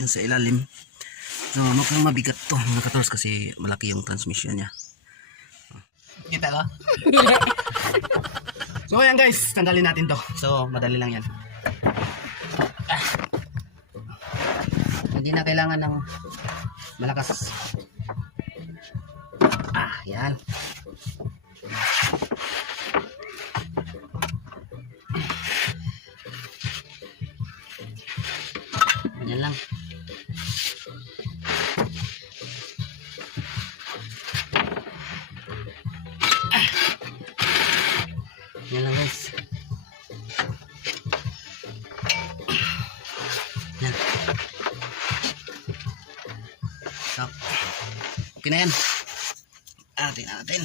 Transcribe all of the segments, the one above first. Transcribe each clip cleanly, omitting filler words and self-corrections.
Yung sa ilalim. So mukhang mabigat to mga katols kasi malaki yung transmission niya. Kita ka? So ayan guys, tanggalin natin to. So madali lang yan. Hindi na kailangan ng malakas. Yan. Yan lang. Yan lang guys. Yan. So, okay na yan. Tingnan natin.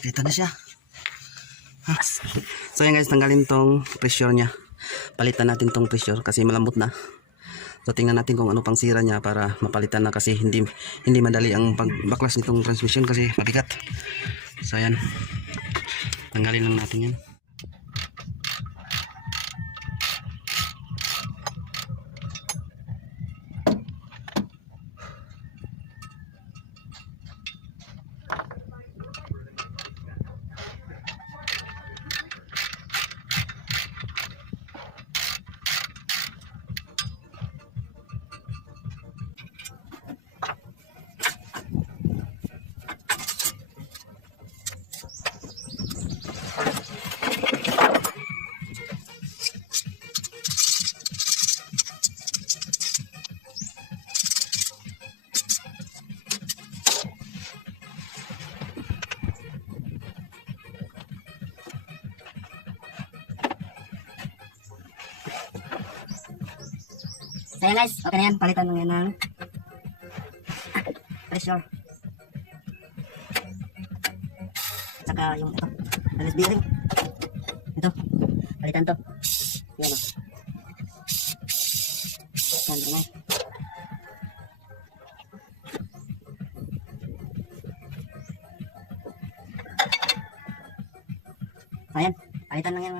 Okay, ito na siya. So yan guys, tanggalin tong pressure nya. Palitan natin tong pressure kasi malambot na. So tingnan natin kung ano pang sira niya para mapalitan na kasi hindi madali ang pagbaklas nitong transmission kasi mabigat. So yan. Tanggalin lang natin yan. So yan guys, okay na yan. Palitan lang yan ng pressure. At saka yung ito, balance bearing. Ito, palitan to. Yan o. Yan, ganyan. So yan, palitan lang yan.